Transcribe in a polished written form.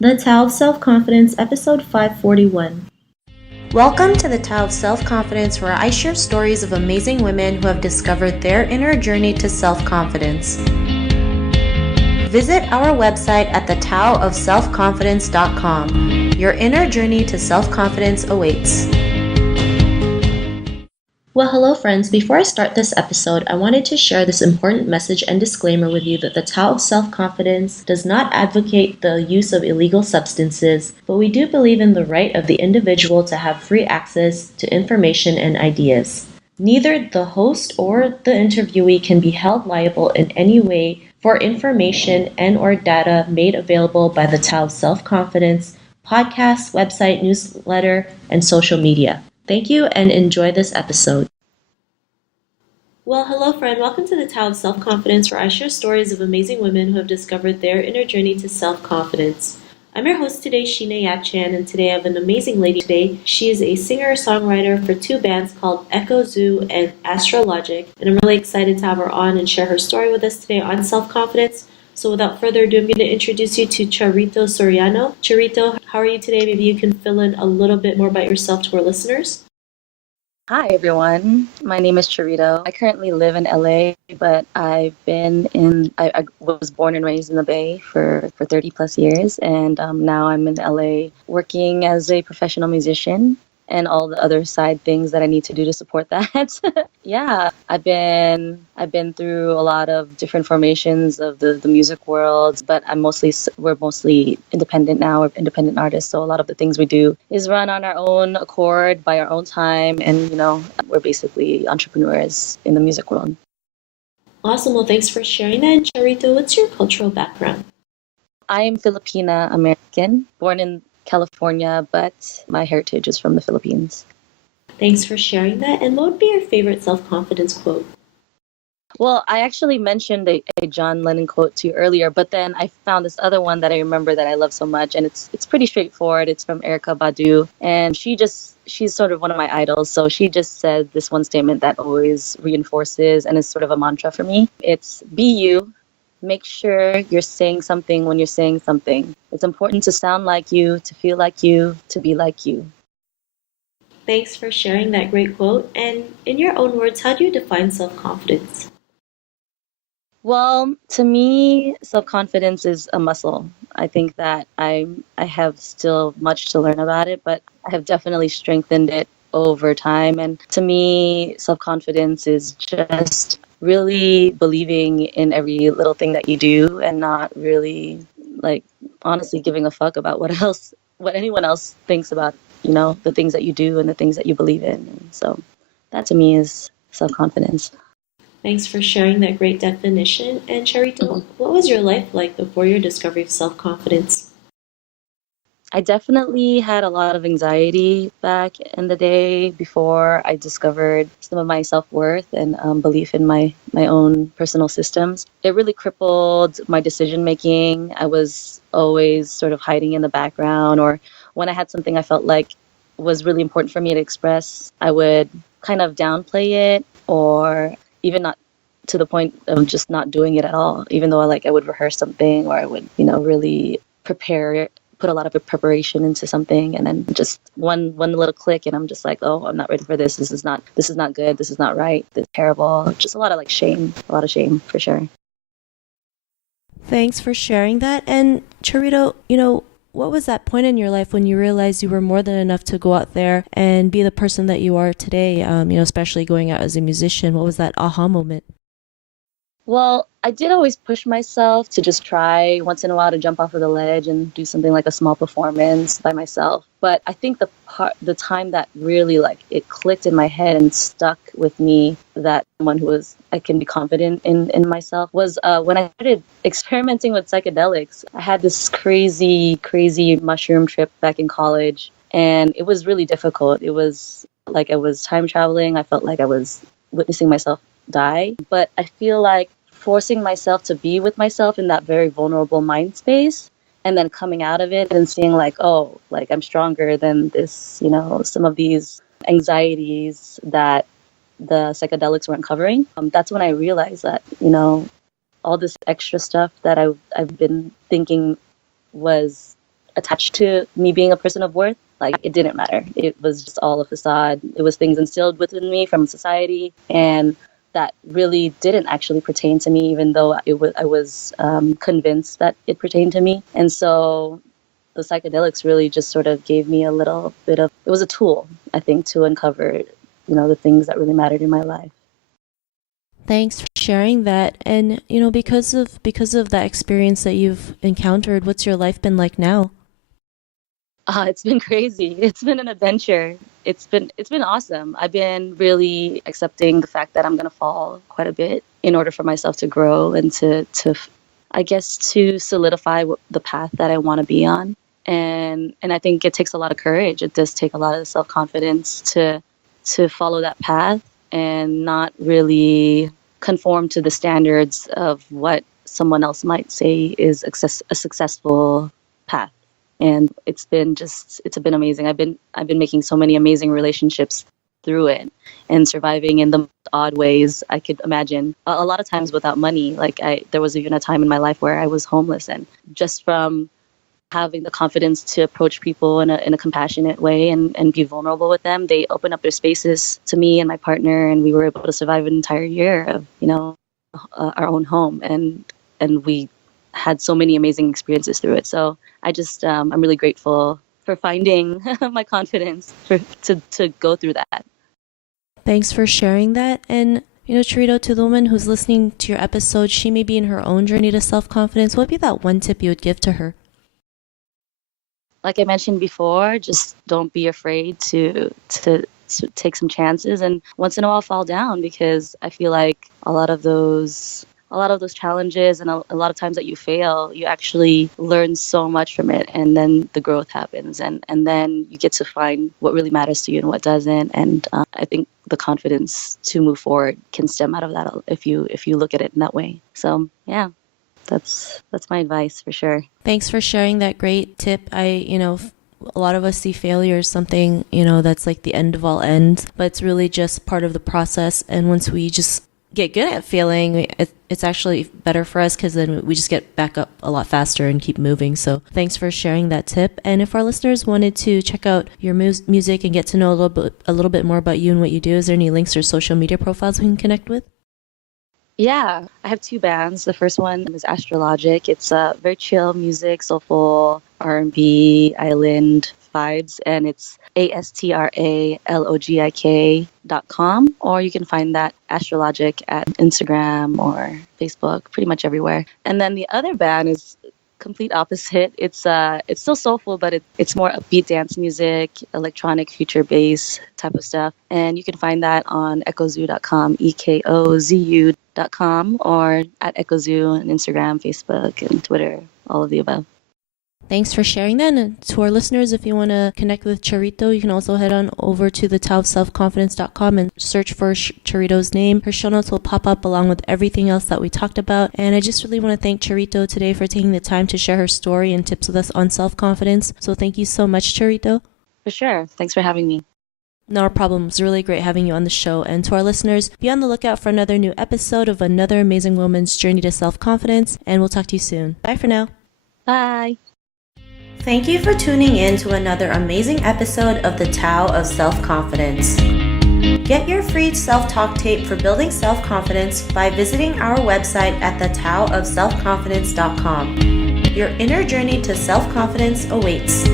The Tao of Self-Confidence, episode 541. Welcome to the Tao of Self-Confidence, where I share stories of amazing women who have discovered their inner journey to self-confidence. Visit our website at thetaoofselfconfidence.com. Your inner journey to self-confidence awaits. Well, hello friends. Before I start this episode, I wanted to share this important message and disclaimer with you that the Tao of Self-Confidence does not advocate the use of illegal substances, but we do believe in the right of the individual to have free access to information and ideas. Neither the host or the interviewee can be held liable in any way for information and/or data made available by the Tao of Self-Confidence podcast, website, newsletter, and social media. Thank you and enjoy this episode. Well, hello, friend. Welcome to the Tao of Self-Confidence, where I share stories of amazing women who have discovered their inner journey to self-confidence. I'm your host today, Sheena Yap-Chan, and today I have an amazing lady today. She is a singer-songwriter for two bands called Eko Zu and AstraLogik, and I'm really excited to have her on and share her story with us today on self-confidence. So without further ado, I'm going to introduce you to Charito Soriano. Charito, how are you today? Maybe you can fill in a little bit more about yourself to our listeners. Hi, everyone. My name is Charito. I currently live in LA, but I was born and raised in the Bay for 30 plus years. And now I'm in LA working as a professional musician and all the other side things that I need to do to support that. Yeah, I've been through a lot of different formations of the music world, but we're mostly independent now. We're independent artists, so a lot of the things we do is run on our own accord, by our own time, and we're basically entrepreneurs in the music world. Awesome. Well, thanks for sharing that. And Charito, what's your cultural background? I am Filipina American, born in California, but my heritage is from the Philippines. Thanks for sharing that. And what would be your favorite self-confidence quote? Well, I actually mentioned a John Lennon quote to you earlier, but then I found this other one that I remember that I love so much, and it's pretty straightforward. It's from Erica Badu, and she's sort of one of my idols. So she just said this one statement that always reinforces and is sort of a mantra for me. It's be you. Make sure you're saying something when you're saying something. It's important to sound like you, to feel like you, to be like you. Thanks for sharing that great quote. And in your own words, how do you define self-confidence? Well, to me, self-confidence is a muscle. I think that I have still much to learn about it, but I have definitely strengthened it over time. And to me, self-confidence is just really believing in every little thing that you do and not really, like, honestly giving a fuck about what anyone else thinks about, the things that you do and the things that you believe in. And so that to me is self-confidence. Thanks for sharing that great definition. And Charito, what was your life like before your discovery of self-confidence? I definitely had a lot of anxiety back in the day before I discovered some of my self-worth and belief in my own personal systems. It really crippled my decision making. I was always sort of hiding in the background, or when I had something I felt like was really important for me to express, I would kind of downplay it, or even not to the point of just not doing it at all, even though I would rehearse something, or I would, really prepare, put a lot of preparation into something, and then just one little click and I'm just like, oh, I'm not ready for this. This is not good. This is not right. This is terrible. Just a lot of a lot of shame for sure. Thanks for sharing that. And Charito, what was that point in your life when you realized you were more than enough to go out there and be the person that you are today, especially going out as a musician? What was that aha moment? Well, I did always push myself to just try once in a while to jump off of the ledge and do something like a small performance by myself. But I think the time that really it clicked in my head and stuck with me, that someone I can be confident in myself, was when I started experimenting with psychedelics. I had this crazy, crazy mushroom trip back in college, and it was really difficult. It was like I was time traveling. I felt like I was witnessing myself die. But I feel like forcing myself to be with myself in that very vulnerable mind space, and then coming out of it and seeing oh, I'm stronger than this, some of these anxieties that the psychedelics weren't covering. That's when I realized that, all this extra stuff that I've been thinking was attached to me being a person of worth. Like, it didn't matter. It was just all a facade. It was things instilled within me from society, and that really didn't actually pertain to me, even though I was convinced that it pertained to me. And so the psychedelics really just sort of gave me a little bit of, it was a tool, I think, to uncover, the things that really mattered in my life. Thanks for sharing that. And, because of that experience that you've encountered, what's your life been like now? It's been crazy. It's been an adventure. It's been awesome. I've been really accepting the fact that I'm going to fall quite a bit in order for myself to grow and to I guess, to solidify the path that I want to be on. And I think it takes a lot of courage. It does take a lot of self-confidence to follow that path and not really conform to the standards of what someone else might say is a successful path. And it's been amazing. I've been making so many amazing relationships through it and surviving in the most odd ways I could imagine. A lot of times without money. Like, there was even a time in my life where I was homeless, and just from having the confidence to approach people in a compassionate way and be vulnerable with them, they opened up their spaces to me and my partner, and we were able to survive an entire year of our own home, and we had so many amazing experiences through it. So I just I'm really grateful for finding my confidence to go through that. Thanks for sharing that. And Charito, to the woman who's listening to your episode, she may be in her own journey to self-confidence. What would be that one tip you would give to her? Like I mentioned before, just don't be afraid to take some chances, and once in a while fall down, because I feel like a lot of those challenges and a lot of times that you fail, you actually learn so much from it, and then the growth happens, and then you get to find what really matters to you and what doesn't. And I think the confidence to move forward can stem out of that if you look at it in that way. So yeah, that's my advice for sure. Thanks for sharing that great tip. A lot of us see failure as something, that's like the end of all ends, but it's really just part of the process. And once we just get good at failing, it's actually better for us, because then we just get back up a lot faster and keep moving. So thanks for sharing that tip. And if our listeners wanted to check out your music and get to know a little bit more about you and what you do, is there any links or social media profiles we can connect with? Yeah, I have 2 bands. The first one is AstraLogik. It's very chill music, soulful, R&B, island vibes, and it's AstraLogik.com, or you can find that AstraLogik at Instagram or Facebook, pretty much everywhere. And then the other band is complete opposite. It's still soulful, but it's more upbeat dance music, electronic, future bass type of stuff. And you can find that on ekozu.com, EKOZU.com, or at Eko Zu on Instagram, Facebook, and Twitter, all of the above. Thanks for sharing that. And to our listeners, if you want to connect with Charito, you can also head on over to the taoofselfconfidence.com and search for Charito's name. Her show notes will pop up along with everything else that we talked about. And I just really want to thank Charito today for taking the time to share her story and tips with us on self-confidence. So thank you so much, Charito. For sure. Thanks for having me. No problem. It was really great having you on the show. And to our listeners, be on the lookout for another new episode of another amazing woman's journey to self-confidence. And we'll talk to you soon. Bye for now. Bye. Thank you for tuning in to another amazing episode of the Tao of Self-Confidence. Get your free self-talk tape for building self-confidence by visiting our website at thetaoofselfconfidence.com. Your inner journey to self-confidence awaits.